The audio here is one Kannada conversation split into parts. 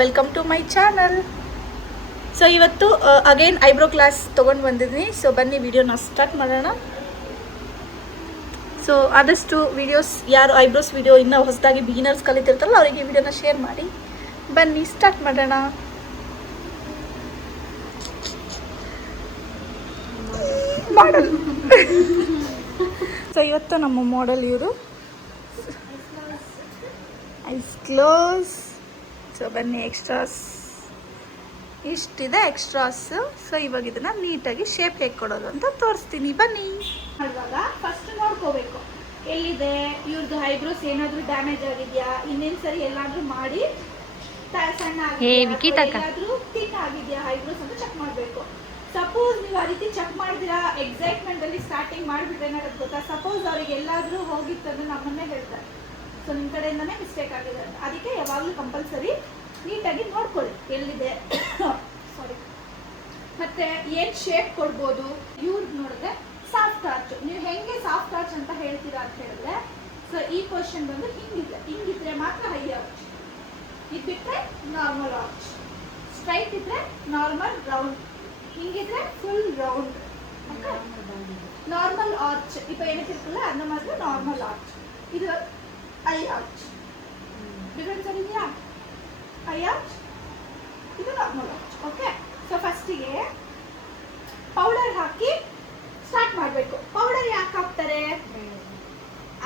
Welcome to my channel. So ಇವತ್ತು ಅಗೈನ್ ಐಬ್ರೋ ಕ್ಲಾಸ್ ತೊಗೊಂಡು ಬಂದಿದ್ದೀನಿ. ಸೊ ಬನ್ನಿ ವಿಡಿಯೋನ ಸ್ಟಾರ್ಟ್ ಮಾಡೋಣ. ಸೊ ಆದಷ್ಟು ವಿಡಿಯೋಸ್ ಯಾರು ಐಬ್ರೋಸ್ ವಿಡಿಯೋ ಇನ್ನೂ ಹೊಸದಾಗಿ ಬಿಗಿನರ್ಸ್ ಕಲಿತಿರ್ತಾರಲ್ಲ ಅವರಿಗೆ ವಿಡಿಯೋನ ಶೇರ್ ಮಾಡಿ. ಬನ್ನಿ ಸ್ಟಾರ್ಟ್ ಮಾಡೋಣ. ಮಾಡಲ್ ಸೊ ಇವತ್ತು ನಮ್ಮ ಮಾಡೆಲ್ ಇವರು ಐಸ್ ಕ್ಲೋಸ್. ಸೊ ಬನ್ನಿ, ಎಕ್ಸ್ಟ್ರಾಸ್ ಇಷ್ಟಿದೆ ಎಕ್ಸ್ಟ್ರಾಸ್. ಸೊ ಇವಾಗ ಇದನ್ನ ನೀಟಾಗಿ ಶೇಪ್ ಹೇಗೆ ಕೊಡೋದು ಅಂತ ತೋರಿಸ್ತೀನಿ, ಬನ್ನಿ. ಇವಾಗ ಫಸ್ಟ್ ನೋಡ್ಕೋಬೇಕು ಎಲ್ಲಿದೆ ಇವ್ರದ್ದು ಐಬ್ರೋಸ್, ಏನಾದರೂ ಡ್ಯಾಮೇಜ್ ಆಗಿದೆಯಾ, ಇನ್ನೇನು ಸರಿ ಎಲ್ಲಾದರೂ ಮಾಡಿ ಸಣ್ಣ ಏನಾದರೂ ಥಿನ್ ಆಗಿದೆಯಾ ಐಬ್ರೋಸ್ ಅಂತ ಚೆಕ್ ಮಾಡಬೇಕು. ಸಪೋಸ್ ನೀವು ಆ ರೀತಿ ಚೆಕ್ ಮಾಡಿದಿರಾ ಎಕ್ಸೈಟ್ಮೆಂಟ್ ಅಲ್ಲಿ ಸ್ಟಾರ್ಟಿಂಗ್ ಮಾಡಿಬಿಟ್ರೆ ಏನಾಗುತ್ತೆ ಗೊತ್ತಾ, ಸಪೋಸ್ ಅವ್ರಿಗೆ ಎಲ್ಲಾದರೂ ಹೋಗಿತ್ತಂದ್ರೆ ನಮ್ಮನ್ನೇ ಹೇಳ್ತಾರೆ. ಸೊ ನಿಮ್ಮ ಕಡೆಯಿಂದನೇ ಮಿಸ್ಟೇಕ್ ಆಗಿದೆ ಅಂತ. ಅದಕ್ಕೆ ಯಾವಾಗಲೂ ಕಂಪಲ್ಸರಿ ನೀಟಾಗಿ ನೋಡ್ಕೊಳ್ಳಿ ಎಲ್ಲಿದೆ. ಸಾರಿ. ಮತ್ತೆ ಏನು ಶೇಪ್ ಕೊಡ್ಬೋದು ಇವ್ರಿಗೆ ನೋಡಿದ್ರೆ ಸಾಫ್ಟ್ ಆರ್ಚ್. ನೀವು ಹೆಂಗೆ ಸಾಫ್ಟ್ ಆರ್ಚ್ ಅಂತ ಹೇಳ್ತೀರಾ ಅಂತ ಹೇಳಿದ್ರೆ, ಸೊ ಈ ಕ್ವಶನ್ ಬಂದು ಹಿಂಗಿದ್ರೆ ಮಾತ್ರ ಹೈ ಆರ್ಚ್, ಇದು ಬಿಟ್ಟರೆ ನಾರ್ಮಲ್ ಆರ್ಚ್. ಸ್ಟ್ರೈಟ್ ಇದ್ರೆ ನಾರ್ಮಲ್ ರೌಂಡ್, ಹಿಂಗಿದ್ರೆ ಫುಲ್ ರೌಂಡ್. ನಾರ್ಮಲ್ ಆರ್ಚ್ ಇಪ್ಪ ಏನಕ್ಕಿರ್ತಲ್ಲ ಅದನ್ನ ಮಾತ್ರ ನಾರ್ಮಲ್ ಆರ್ಚ್. ಇದು ಐ ಆರ್ಚ್. ಡಿಫ್ರೆನ್ಸ್ ಇದೆಯಾ? ಐ ಆರ್ಚ್, ಇದು ನಾರ್ಮಲ್ ಆರ್ಚ್. ಓಕೆ. ಸೊ ಫಸ್ಟಿಗೆ ಪೌಡರ್ ಹಾಕಿ ಸ್ಟಾರ್ಟ್ ಮಾಡಬೇಕು. ಪೌಡರ್ ಯಾಕೆ ಹಾಕ್ತಾರೆ?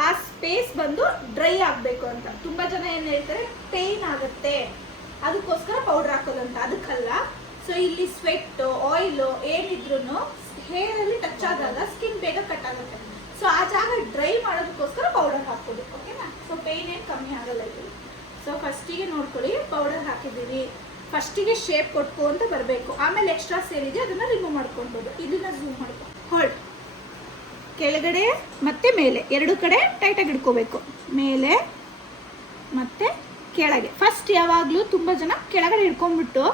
ಆ ಸ್ಪೇಸ್ ಬಂದು ಡ್ರೈ ಆಗಬೇಕು ಅಂತ. ತುಂಬಾ ಜನ ಏನು ಹೇಳ್ತಾರೆ, ಪೇಯ್ನ್ ಆಗುತ್ತೆ ಅದಕ್ಕೋಸ್ಕರ ಪೌಡರ್ ಹಾಕೋದಂತ. ಅದಕ್ಕಲ್ಲ. ಸೊ ಇಲ್ಲಿ ಸ್ವೆಟ್ ಆಯಿಲ್ ಏನಿದ್ರು ಹೇರಲ್ಲಿ ಟಚ್ ಆದಾಗ ಸ್ಕಿನ್ ಬೇಗ ಕಟ್ ಆಗುತ್ತೆ. ಸೊ ಆ ಜಾಗ ಡ್ರೈ ಮಾಡೋದಕ್ಕೋಸ್ಕರ ಪೌಡರ್ ಹಾಕೋದು. ಓಕೆನಾ? ಸೊ ಪೇಯ್ನ್ ಏನು ಕಮ್ಮಿ ಆಗಲ್ಲ ಇದು. ಸೊ ಫಸ್ಟಿಗೆ ನೋಡ್ಕೊಳ್ಳಿ, ಪೌಡರ್ ಹಾಕಿದ್ದೀವಿ. ಫಸ್ಟಿಗೆ ಶೇಪ್ ಕೊಟ್ಕೊ ಅಂತ ಬರಬೇಕು. ಆಮೇಲೆ ಎಕ್ಸ್ಟ್ರಾಸ್ ಏನಿದೆ ಅದನ್ನು ರಿಮೂವ್ ಮಾಡ್ಕೊಳ್ಬೋದು. ಇದನ್ನ ಝೂಮ್ ಮಾಡ್ಕೊ. ಹೋಲ್ಡ್. ಕೆಳಗಡೆ ಮತ್ತೆ ಮೇಲೆ ಎರಡು ಕಡೆ ಟೈಟಾಗಿ ಹಿಡ್ಕೋಬೇಕು. ಮೇಲೆ ಮತ್ತೆ ಕೆಳಗೆ. ಫಸ್ಟ್ ಯಾವಾಗಲೂ ತುಂಬ ಜನ ಕೆಳಗಡೆ ಹಿಡ್ಕೊಂಡ್ಬಿಟ್ಟು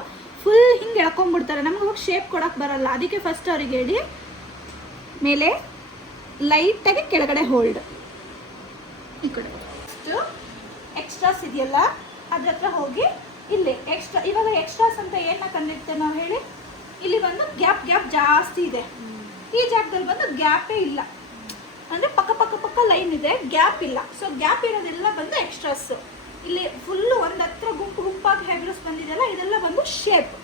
ಫುಲ್ ಹಿಂಗೆ ಎಳ್ಕೊಂಡ್ಬಿಡ್ತಾರೆ. ನಮ್ಗೆ ಅವಾಗ ಶೇಪ್ ಕೊಡೋಕೆ ಬರಲ್ಲ. ಅದಕ್ಕೆ ಫಸ್ಟ್ ಅವ್ರಿಗೆ ಹೇಳಿ ಮೇಲೆ ಲೈಟಾಗಿ ಕೆಳಗಡೆ ಹೋಲ್ಡ್. ಈ ಕಡೆ ಎಕ್ಸ್ಟ್ರಾಸ್ ಇದೆಯಲ್ಲ ಅದ್ರ ಹತ್ರ ಹೋಗಿ ಇಲ್ಲಿ ಎಕ್ಸ್ಟ್ರಾ. ಇವಾಗ ಎಕ್ಸ್ಟ್ರಾಸ್ ಅಂತ ಏನ ಕಂಡಿರ್ತೇವೆ ನಾವು ಹೇಳಿ, ಇಲ್ಲಿ ಬಂದು ಗ್ಯಾಪ್ ಜಾಸ್ತಿ ಇದೆ. ಈ ಜಾಗದಲ್ಲಿ ಬಂದು ಗ್ಯಾಪೇ ಇಲ್ಲ, ಅಂದರೆ ಪಕ್ಕ ಲೈನ್ ಇದೆ, ಗ್ಯಾಪ್ ಇಲ್ಲ. ಸೊ ಗ್ಯಾಪ್ ಇರೋದೆಲ್ಲ ಬಂದು ಎಕ್ಸ್ಟ್ರಾಸ್. ಇಲ್ಲಿ ಫುಲ್ಲು ಒಂದು ಹತ್ರ ಗುಂಪಾಗಿ ಐಬ್ರೋಸ್ ಬಂದಿದೆಯಲ್ಲ, ಇದೆಲ್ಲ ಬಂದು ಶೇಪ್.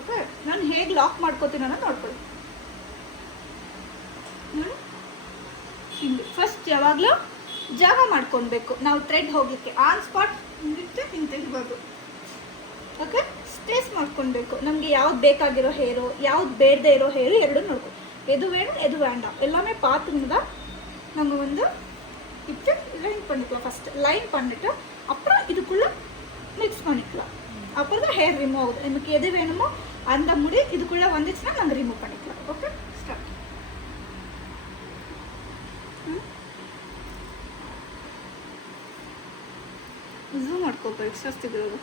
ಓಕೆ. ನಾನು ಹೇಗೆ ಲಾಕ್ ಮಾಡ್ಕೋತೀನಿ ಅನ್ನೋದು ನೋಡ್ಕೊಳ್ಳಿ. ನೋಡಿ, ಹಿಂಗೆ ಫಸ್ಟ್ ಯಾವಾಗಲೂ ಜಾಗ ಮಾಡ್ಕೊಳ್ಬೇಕು. ನಾವು ಥ್ರೆಡ್ ಹೋಗ್ಲಿಕ್ಕೆ ಆನ್ ಸ್ಪಾಟ್ ಹಿಂಗಿರುತ್ತೆ, ಹಿಂಗೆ ತೆಗಿಬೋದು. ಓಕೆ. ಸ್ಪೇಸ್ ಮಾಡ್ಕೊಳ್ಬೇಕು. ನಮಗೆ ಯಾವ್ದು ಬೇಕಾಗಿರೋ ಹೇರು, ಯಾವ್ದು ಬೇಡದೇ ಇರೋ ಹೇರು ಎರಡು ನೋಡ್ಕೊ. ಎದು வேணும் எது வேண்டாம் எல்லாமே பார்த்துங்க. நம்ம வந்து இப்போ லைன் பண்ணிக்கலாம். ஃபர்ஸ்ட் லைன் பண்ணிட்டு அப்புறம் இதுக்குள்ள மிக்ஸ் பண்ணிக்கலாம். அப்புறம் தான் ஹேர் ரிமூவ் ஆகுது. நமக்கு எது வேணுமோ அந்த முடி இதுக்குள்ள வந்துச்சுன்னா நம்ம ரிமூவ் பண்ணிக்கலாம். ஓகே. ஸ்டார்ட். ಝೂಮ್ ಮಾಡ್ಕೋಬೇಕು ಎಕ್ಸ್ಟ್ರಾಸ್ ತೆಗೆಯೋದು.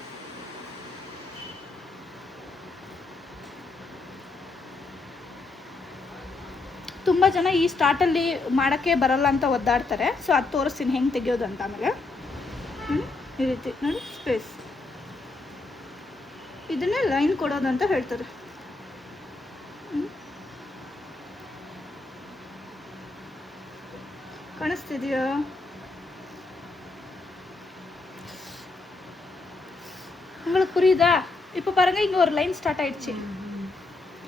ತುಂಬ ಜನ ಈ ಸ್ಟಾರ್ಟಲ್ಲಿ ಮಾಡೋಕ್ಕೆ ಬರಲ್ಲ ಅಂತ ಒದ್ದಾಡ್ತಾರೆ. ಸೊ ಅದು ತೋರಿಸ್ತೀನಿ ಹೆಂಗೆ ತೆಗೆಯೋದು ಅಂತ. ಆಮೇಲೆ ಈ ರೀತಿ ನೋಡಿ, ಸ್ಪೇಸ್ ಇದನ್ನೇ ಲೈನ್ ಕೊಡೋದಂತ ಹೇಳ್ತಾರೆ. ಕಾಣಿಸ್ತಿದೆಯಾ? உங்களுக்கு புரியுதா? இப்போ பாருங்க, இங்கே ஒரு லைன் ஸ்டார்ட் ஆயிடுச்சு.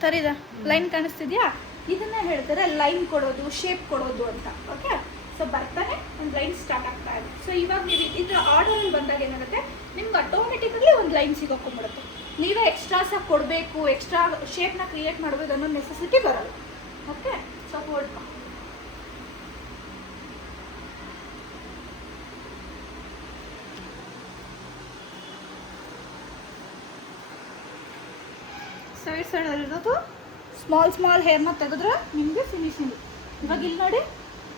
தெரியுதா? ಲೈನ್ ಕಾಣಿಸ್ತಿದ್ಯಾ? ಇದನ್ನ ಹೇಳ್ತಾರೆ ಲೈನ್ ಕೊಡೋದು, ಶೇಪ್ ಕೊಡೋದು ಅಂತ. ಓಕೆ. ಸೊ ಬರ್ತಾನೆ ಒಂದು ಲೈನ್ ಸ್ಟಾರ್ಟ್ ಆಗ್ತಾ ಇದೆ. ಸೊ ಇವಾಗ ನೀವು ಇದರ ಆರ್ಡರಲ್ಲಿ ಬಂದಾಗ ಏನಾಗುತ್ತೆ, ನಿಮ್ಗೆ ಆಟೋಮೆಟಿಕಲಿ ಒಂದು ಲೈನ್ ಸಿಗೋಕೊಂಡ್ಬಿಡುತ್ತೆ. ನೀವೇ ಎಕ್ಸ್ಟ್ರಾಸ್ ಆಗಿ ಕೊಡಬೇಕು, ಎಕ್ಸ್ಟ್ರಾ ಶೇಪ್ನ ಕ್ರಿಯೇಟ್ ಮಾಡಬೇಕು ಅನ್ನೋ ನೆಸೆಸಿಟಿ ಬರಲ್ಲ. ಓಕೆ. So hold. ಸೈಡಲ್ಲಿರೋದು ಸ್ಮಾಲ್ ಹೇರ್ನ ತೆಗೆದ್ರೆ ನಿಮಗೆ ಫಿನಿಶಿಂಗ್. ಇವಾಗ ಇಲ್ಲಿ ನೋಡಿ,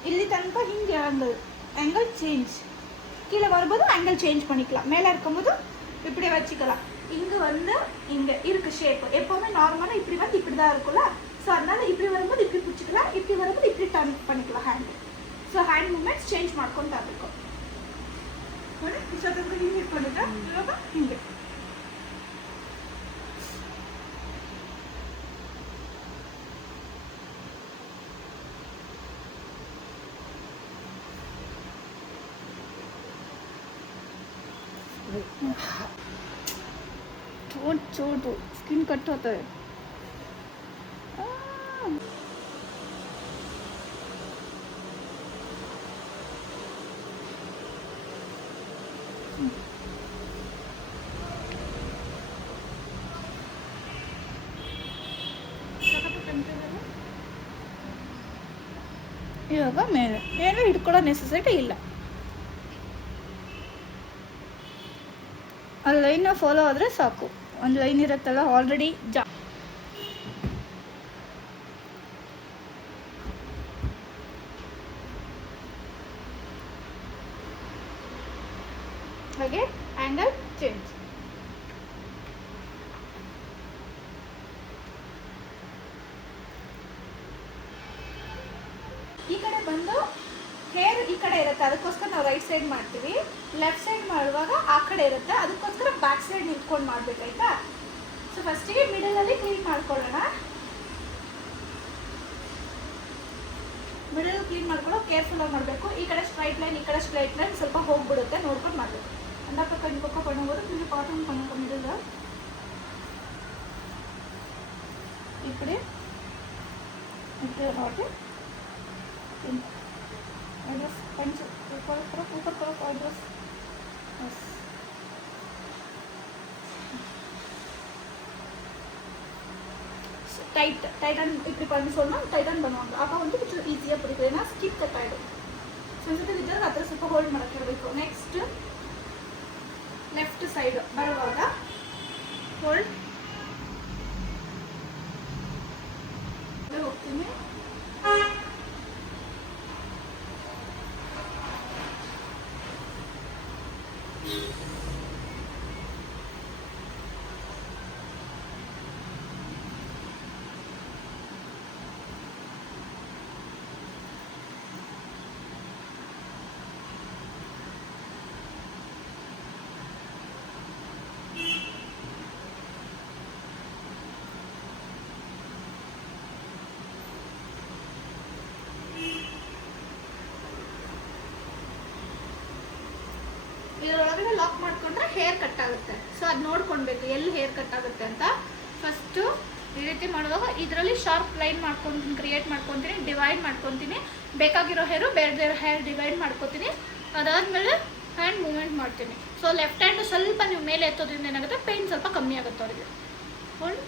ಇಲ್ಲಿ ತನಕ ಹಿಂಗೆ ಆ್ಯಂಗಲ್ ಚೇಂಜ್. கீழே வரும்போது ஆங்கிள் சேஞ்ச் பண்ணிக்கலாம். மேலே இருக்கும்போது இப்படி வச்சுக்கலாம். இங்கே வந்து இங்கே இருக்குது ஷேப்பு. எப்போவுமே நார்மலாக இப்படி வந்து இப்படி தான் இருக்கும்ல. ஸோ அதனால் இப்படி வரும்போது இப்படி பிடிச்சிக்கலாம், இப்படி வரும்போது இப்படி டர்ன் பண்ணிக்கலாம் hand. So hand moments change ಮಾಡ್ಕೊತಾ ಇರಬೇಕು. ನೋಡಿ, ಇಷ್ಟೊತ್ತಿಗೆ ಹಿಂಗೆ ಇಟ್ಕೊಂಡಿದ್ದೆ, ಇವಾಗ ಹಿಂಗೆ ಚೋಟು ಸ್ಕಿನ್ ಕಟ್ होता है ಇವಾಗ ಮೇಲೆ ಮೇಲೆ ಇಟ್ಕೊಳ್ಳೋ ನೆಸೆಸಿಟಿ ಇಲ್ಲ. ಆ ಲೈನ್ನ ಫಾಲೋ ಆದರೆ ಸಾಕು. ಒಂದು ಲೈನ್ ಇರುತ್ತಲ್ಲ ಆಲ್ರೆಡಿ ಹಾಗೆ ಆ್ಯಂಗಲ್ ಚೇಂಜ್. ಈ ಕಡೆ ಬಂದು ಹೇರ್ ಈ ಕಡೆ ಇರುತ್ತೆ, ಅದಕ್ಕೋಸ್ಕರ ನಾವು ರೈಟ್ ಸೈಡ್ ಮಾಡ್ತೀವಿ. ಲೆಫ್ಟ್ ಸೈಡ್ ಮಾಡುವಾಗ ಆ ಕಡೆ ಇರುತ್ತೆ, ಅದಕ್ಕೋಸ್ಕರ ಬ್ಯಾಕ್ ಸೈಡ್ ನಿಂತ್ಕೊಂಡು ಮಾಡಬೇಕಾಯ್ತಾ. ಸೊ ಫಸ್ಟಿಗೆ ಮಿಡಲಲ್ಲಿ ಕ್ಲೀನ್ ಮಾಡ್ಕೊಳ್ಳೋಣ. ಮಿಡಲ್ ಕ್ಲೀನ್ ಮಾಡ್ಕೊಳ್ಳೋ ಕೇರ್ಫುಲ್ಲಾಗಿ ಮಾಡಬೇಕು. ಈ ಕಡೆ ಸ್ಟ್ರೈಟ್ ಲೈನ್, ಈ ಕಡೆ ಸ್ಟ್ರೈಟ್ ಲೈನ್ ಸ್ವಲ್ಪ ಹೋಗ್ಬಿಡುತ್ತೆ, ನೋಡ್ಕೊಂಡು ಮಾಡಬೇಕು. ಅಂದಪ್ಪ ಕಣ್ಪಕ್ಕ பண்ணும்போது கொஞ்சம் பார்த்து பண்ணுங்க. மிடில் இப்படி இப்படி ಮಾಡಿ ಐಬ್ರೋಸ್ ಪಂಚ್ ऊपर करो ಐಬ್ರೋಸ್. டைட்டன் இப்படி பண்ணி சொன்னால் டைட்டன் பண்ணுவாங்க. அப்போ வந்து கொஞ்சம் ஈஸியாக பிடிக்கும், ஏன்னா ஸ்கிப் ಕಟ್ ಆಯಿடும். ಸೆನ್ಸಿಟಿವ್ ಇದ್ದರೆ ಅದರ ಸ್ವಲ್ಪ ಹೋಲ್ಡ್ ಮಾಡೋಕ್ಕಿರಬೇಕು. ನೆಕ್ಸ್ಟ್ ಲೆಫ್ಟ್ ಸೈಡ್ ಬರುವಾಗ ಹೋಲ್ಡ್ ಹೋಗ್ತೀನಿ. ಇದರೊಳಗಡೆ ಲಾಕ್ ಮಾಡ್ಕೊಂಡ್ರೆ ಹೇರ್ ಕಟ್ ಆಗುತ್ತೆ. ಸೊ ಅದು ನೋಡ್ಕೊಳ್ಬೇಕು ಎಲ್ಲಿ ಹೇರ್ ಕಟ್ ಆಗುತ್ತೆ ಅಂತ. ಫಸ್ಟು ಈ ರೀತಿ ಮಾಡುವಾಗ ಇದರಲ್ಲಿ ಶಾರ್ಪ್ ಲೈನ್ ಮಾಡ್ಕೊತೀನಿ, ಕ್ರಿಯೇಟ್ ಮಾಡ್ಕೊತೀನಿ, ಡಿವೈಡ್ ಮಾಡ್ಕೊತೀನಿ. ಬೇಕಾಗಿರೋ ಹೇರು ಬೇರೆ ಹೇರ್ ಡಿವೈಡ್ ಮಾಡ್ಕೊತೀನಿ. ಅದಾದಮೇಲೆ ಹ್ಯಾಂಡ್ ಮೂವ್ಮೆಂಟ್ ಮಾಡ್ತೀನಿ. ಸೊ ಲೆಫ್ಟ್ ಹ್ಯಾಂಡು ಸ್ವಲ್ಪ ನೀವು ಮೇಲೆ ಎತ್ತೋದ್ರಿಂದ ಏನಾಗುತ್ತೆ, ಪೇಯ್ನ್ ಸ್ವಲ್ಪ ಕಮ್ಮಿ ಆಗುತ್ತೆ ಅವರಿಗೆ. ಒಂದು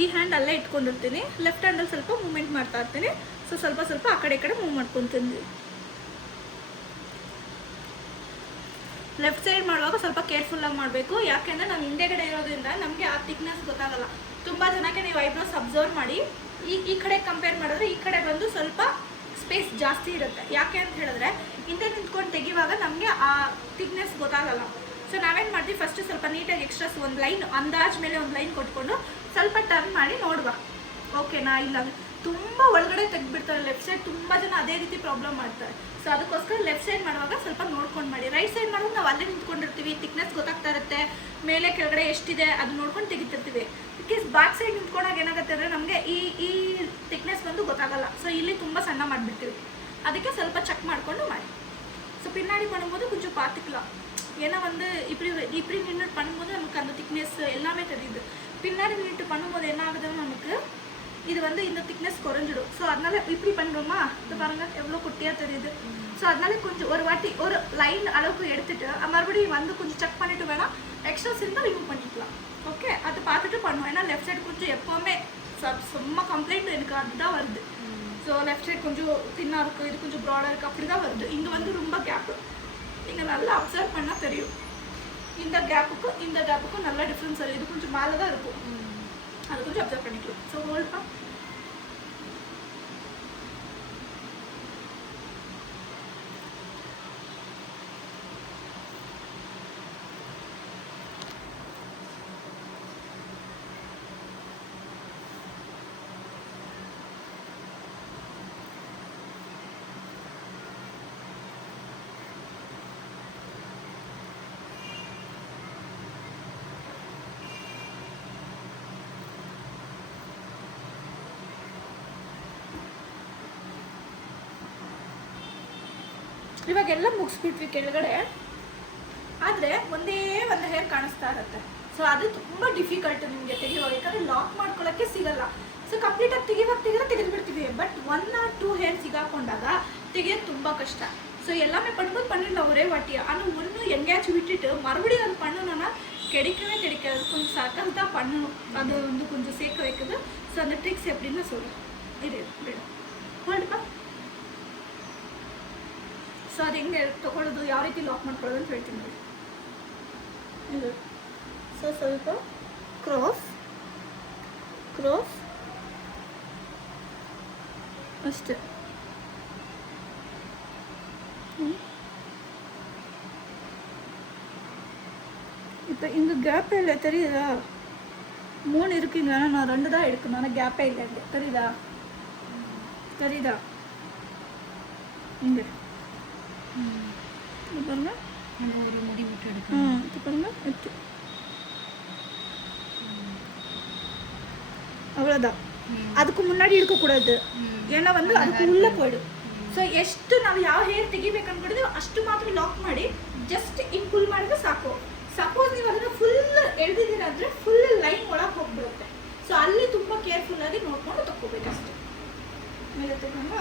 ಈ ಹ್ಯಾಂಡ್ ಅಲ್ಲೇ ಇಟ್ಕೊಂಡಿರ್ತೀನಿ, ಲೆಫ್ಟ್ ಹ್ಯಾಂಡಲ್ಲಿ ಸ್ವಲ್ಪ ಮೂವ್ಮೆಂಟ್ ಮಾಡ್ತಾ ಇರ್ತೀನಿ. ಸೊ ಸ್ವಲ್ಪ ಸ್ವಲ್ಪ ಆ ಕಡೆ ಈ ಕಡೆ ಮೂವ್ ಮಾಡ್ಕೊತೀನಿ. ಲೆಫ್ಟ್ ಸೈಡ್ ಮಾಡುವಾಗ ಸ್ವಲ್ಪ ಕೇರ್ಫುಲ್ಲಾಗಿ ಮಾಡಬೇಕು, ಯಾಕೆಂದರೆ ನಾವು ಹಿಂದೆಗಡೆ ಇರೋದ್ರಿಂದ ನಮಗೆ ಆ ಥಿಕ್ನೆಸ್ ಗೊತ್ತಾಗಲ್ಲ. ತುಂಬ ಜನಕ್ಕೆ ನೀವು ಐಬ್ರೋಸ್ ಅಬ್ಸರ್ವ್ ಮಾಡಿ, ಈ ಕಡೆ ಕಂಪೇರ್ ಮಾಡಿದ್ರೆ ಈ ಕಡೆ ಬಂದು ಸ್ವಲ್ಪ ಸ್ಪೇಸ್ ಜಾಸ್ತಿ ಇರುತ್ತೆ. ಯಾಕೆ ಅಂತ ಹೇಳಿದ್ರೆ ಹಿಂದೆ ನಿಂತ್ಕೊಂಡು ತೆಗಿವಾಗ ನಮಗೆ ಆ ಥಿಕ್ನೆಸ್ ಗೊತ್ತಾಗಲ್ಲ. ಸೊ ನಾವೇನು ಮಾಡ್ತೀವಿ, ಫಸ್ಟು ಸ್ವಲ್ಪ ನೀಟಾಗಿ ಎಕ್ಸ್ಟ್ರಾಸ್ ಒಂದು ಲೈನ್ ಅಂದಾಜ್ ಮೇಲೆ ಒಂದು ಲೈನ್ ಕೊಟ್ಕೊಂಡು ಸ್ವಲ್ಪ ಟರ್ನ್ ಮಾಡಿ ನೋಡುವ, ಓಕೆನಾ ಇಲ್ಲ. ತುಂಬ ಒಳಗಡೆ ತೆಗೆದ್ಬಿಡ್ತಾರೆ ಲೆಫ್ಟ್ ಸೈಡ್, ತುಂಬ ಜನ ಅದೇ ರೀತಿ ಪ್ರಾಬ್ಲಮ್ ಮಾಡ್ತಾರೆ. ಸೊ ಅದಕ್ಕೋಸ್ಕರ ಲೆಫ್ಟ್ ಸೈಡ್ ಮಾಡುವಾಗ ಸ್ವಲ್ಪ ನೋಡ್ಕೊಂಡು ಮಾಡಿ. ರೈಟ್ ಸೈಡ್ ಮಾಡುವಾಗ ನಾವು ಅಲ್ಲೇ ನಿಂತ್ಕೊಂಡಿರ್ತೀವಿ, ಥಿಕ್ನೆಸ್ ಗೊತ್ತಾಗ್ತಾ ಇರುತ್ತೆ, ಮೇಲೆ ಕೆಳಗಡೆ ಎಷ್ಟಿದೆ ಅದು ನೋಡ್ಕೊಂಡು ತೆಗಿತಿರ್ತೀವಿ. ಬಿಕಾಸ್ ಬ್ಯಾಕ್ ಸೈಡ್ ನಿಂತ್ಕೊಂಡಾಗ ಏನಾಗುತ್ತೆ ಅಂದರೆ ನಮಗೆ ಈ ಥಿಕ್ನೆಸ್ ಬಂದು ಗೊತ್ತಾಗಲ್ಲ. ಸೊ ಇಲ್ಲಿ ತುಂಬ ಸಣ್ಣ ಮಾಡಿಬಿಡ್ತೀವಿ, ಅದಕ್ಕೆ ಸ್ವಲ್ಪ ಚೆಕ್ ಮಾಡಿಕೊಂಡು ಮಾಡಿ. ஸோ பின்னாடி பண்ணும்போது கொஞ்சம் பார்த்துக்கலாம், ஏன்னா வந்து இப்படி நின்று பண்ணும்போது நமக்கு அந்த திக்னஸ் எல்லாமே தெரியுது. பின்னாடி நின்றுட்டு பண்ணும்போது என்ன ஆகுதுன்னா நமக்கு இது வந்து இந்த திக்னஸ் குறைஞ்சிடும். ஸோ அதனால இப்படி பண்ணுறோமா, இது பாருங்கள் எவ்வளோ குட்டியாக தெரியுது. ஸோ அதனால கொஞ்சம் ஒரு வாட்டி ஒரு லைன் அளவுக்கு எடுத்துகிட்டு மறுபடியும் வந்து கொஞ்சம் செக் பண்ணிவிட்டு வேணால் எக்ஸ்ட்ராஸ் இருந்தால் ரிமூவ் பண்ணிக்கலாம். ஓகே, அது பார்த்துட்டு பண்ணுவோம். ஏன்னா லெஃப்ட் சைடு கொஞ்சம் எப்போவுமே சும்மா கம்ப்ளைண்ட் எனக்கு அதுதான் வருது. ஸோ லெஃப்ட் சைடு கொஞ்சம் தின்னாக இருக்குது, இது கொஞ்சம் ப்ராடாக இருக்குது, அப்படி தான் வருது. இங்கே வந்து ரொம்ப கேப்பு, நீங்கள் நல்லா அப்சர்வ் பண்ணால் தெரியும். இந்த கேப்புக்கும் நல்லா டிஃப்ரென்ஸ் வரும். இது கொஞ்சம் மேலே தான் இருக்கும், அது கொஞ்சம் அப்சர்வ் பண்ணிக்கலாம். ஸோ ஹோல்ட் ಇವಾಗೆಲ್ಲ ಮುಗಿಸ್ಬಿಟ್ವಿ ಕೆಳಗಡೆ, ಆದರೆ ಒಂದೇ ಒಂದು ಹೇರ್ ಕಾಣಿಸ್ತಾ ಇರುತ್ತೆ. ಸೊ ಅದು ತುಂಬ ಡಿಫಿಕಲ್ಟ್ ನಿಮಗೆ ತೆಗಿಯುವಾಗ, ಯಾಕಂದರೆ ಲಾಕ್ ಮಾಡ್ಕೊಳ್ಳೋಕ್ಕೆ ಸಿಗಲ್ಲ. ಸೊ ಕಂಪ್ಲೀಟಾಗಿ ತೆಗೆದುಬಿಡ್ತೀವಿ. ಬಟ್ 1 or 2 ಹೇರ್ ಸಿಗಾಕೊಂಡಾಗ ತೆಗಿಯೋದು ತುಂಬ ಕಷ್ಟ. ஸோ எல்லாமே பண்ணும்போது பண்ணிடலாம் ஒரே வாட்டி. ஆனால் ஒன்று எங்கேயாச்சும் விட்டுட்டு மறுபடியும் அது பண்ணணும்னா கிடைக்கவே கிடைக்காது. கொஞ்சம் சர்க்கஸ் தான் பண்ணணும், அது வந்து கொஞ்சம் சேர்க்க வைக்குது. ஸோ அந்த ட்ரிக்ஸ் எப்படின்னு சொல்கிறேன். ಇದು ಬಿಡು ಹೊರಡಪ್ಪ. ಸೊ ಅದು ಹೆಂಗೆ ತೊಗೊಳ್ಳೋದು, ಯಾವ ರೀತಿ ಲಾಕ್ ಮಾಡ್ಕೊಳ್ಳೋದು ಅಂತ ಹೇಳ್ತೀನಿ ನೋಡಿ. ಇದು ಸೊ ಸ್ವಲ್ಪ ಕ್ರಾಸ್ ಅಷ್ಟೇ. இப்போ இங்கே கேப்பே இல்லை, தெரியுதா? 3 இருக்குங்க, ஆனால் நான் 2 தான் எடுக்கணும். ஆனால் கேப்பே இல்லை இங்கே, தெரியுதா? இங்கே பாருங்க, ஒரு முடி விட்டு எடுக்கணும். இது பாருங்க, எடுத்து அவ்வளோதான். அதுக்கு முன்னாடி இருக்கக்கூடாது, ஏன்னா வந்து அதுக்கு உள்ளே போயிடும். ಸೊ ಎಷ್ಟು ನಾವು ಯಾವ ಹೇರ್ ತೆಗಿಬೇಕು ಅನ್ಕೊಂಡಿದ್ದೀವಿ ಅಷ್ಟು ಮಾತ್ರ ಲಾಕ್ ಮಾಡಿ ಜಸ್ಟ್ ಹಿಂಗೆ ಫುಲ್ ಮಾಡಿದ್ರೆ ಸಾಕು. ಸಪೋಸ್ ನೀವು ಅದನ್ನು ಫುಲ್ ಎಳೆದಿದ್ದೀರ ಅಂದರೆ ಫುಲ್ ಲೈನ್ ಒಳಗೆ ಹೋಗ್ಬಿಡುತ್ತೆ. ಸೊ ಅಲ್ಲಿ ತುಂಬ ಕೇರ್ಫುಲ್ಲಾಗಿ ನೋಡ್ಕೊಂಡು ತಗೋಬೇಕು ಅಷ್ಟೇ. ಮೇಲೆ ತಗೊಂಡು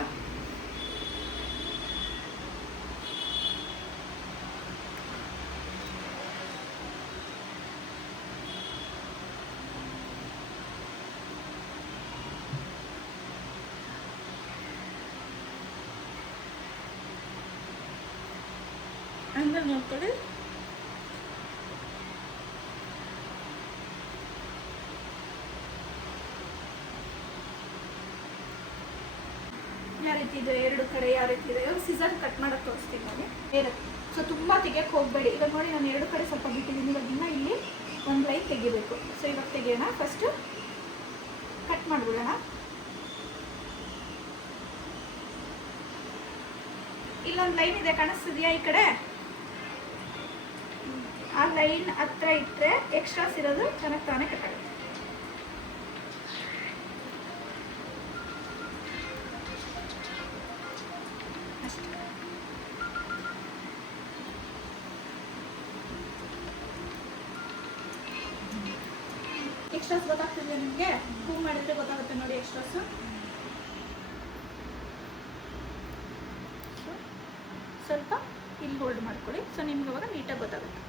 ಹಂಗೆ ನೋಡ್ಕೊಳ್ಳಿ. ಯಾವ ರೀತಿ ಇದೆ 2 ಕಡೆ ಯಾವ ರೀತಿ ಇದೆ. ಇವಾಗ ಸಿಸರ್ ಕಟ್ ಮಾಡೋಕ್ಕೆ ತೋರಿಸ್ತೀನಿ ನಾನು ಬೇರೆ. ಸೊ ತುಂಬ ತೆಗಿಯೋಕ್ಕೆ ಹೋಗಬೇಡಿ. ಇವಾಗ ನೋಡಿ ನಾನು 2 ಕಡೆ ಸ್ವಲ್ಪ ಬಿಟ್ಟಿದ್ದೀನಿ. ಇವಾಗ ಇನ್ನೂ ಇಲ್ಲಿ ಒಂದು ಲೈನ್ ತೆಗಿಬೇಕು. ಸೊ ಇವಾಗ ತೆಗಿಯೋಣ. ಫಸ್ಟು ಕಟ್ ಮಾಡಿಬಿಡೋಣ. ಇಲ್ಲೊಂದು ಲೈನ್ ಇದೆ, ಕಾಣಿಸ್ತಿದೆಯಾ ಈ ಕಡೆ? ಆ ಲೈನ್ ಹತ್ರ ಇಟ್ಟರೆ ಎಕ್ಸ್ಟ್ರಾಸ್ ಇರೋದು ಚೆನ್ನಾಗಿ ತಾನೇ ಕಟ್ ಆಗುತ್ತೆ. ಅಷ್ಟೇ. ಎಕ್ಸ್ಟ್ರಾಸ್ ಗೊತ್ತಾಗ್ತಿದೆ ನಿಮಗೆ? ಮೂವ್ ಮಾಡಿದ್ರೆ ಗೊತ್ತಾಗುತ್ತೆ ನೋಡಿ ಎಕ್ಸ್ಟ್ರಾಸು. ಸ್ವಲ್ಪ ಇಲ್ಲಿ ಹೋಲ್ಡ್ ಮಾಡ್ಕೊಳ್ಳಿ. ಸೊ ನಿಮ್ಗೆ ಅವಾಗ ನೀಟಾಗಿ ಗೊತ್ತಾಗುತ್ತೆ.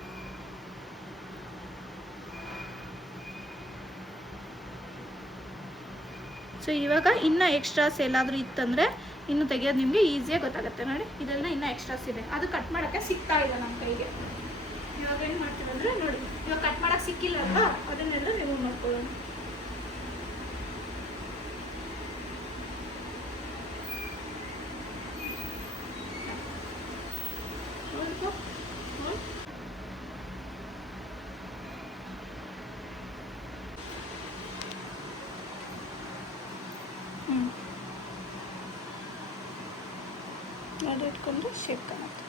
ಸೊ ಇವಾಗ ಇನ್ನೂ ಎಕ್ಸ್ಟ್ರಾಸ್ ಎಲ್ಲಾದರೂ ಇತ್ತಂದರೆ ಇನ್ನು ತೆಗೆಯೋದು ನಿಮಗೆ ಈಸಿಯಾಗಿ ಗೊತ್ತಾಗುತ್ತೆ ನೋಡಿ. ಇದೆಲ್ಲ ಇನ್ನೂ ಎಕ್ಸ್ಟ್ರಾಸ್ ಇದೆ, ಅದು ಕಟ್ ಮಾಡೋಕ್ಕೆ ಸಿಗ್ತಾ ಇಲ್ಲ ನಮ್ಮ ಕೈಗೆ. ಇವಾಗ ಏನು ಮಾಡ್ತೀವಿ ಅಂದರೆ ನೋಡಿ, ಇವಾಗ ಕಟ್ ಮಾಡೋಕ್ಕೆ ಸಿಕ್ಕಿಲ್ಲ ಅಲ್ವಾ, ಅದನ್ನೆಲ್ಲ ರಿಮೂವ್ ಮಾಡ್ಕೊಳ್ಳೋಣ. ಅದು ಇಟ್ಕೊಂಡು ಶೇಪ್ ಕಾಣುತ್ತೆ.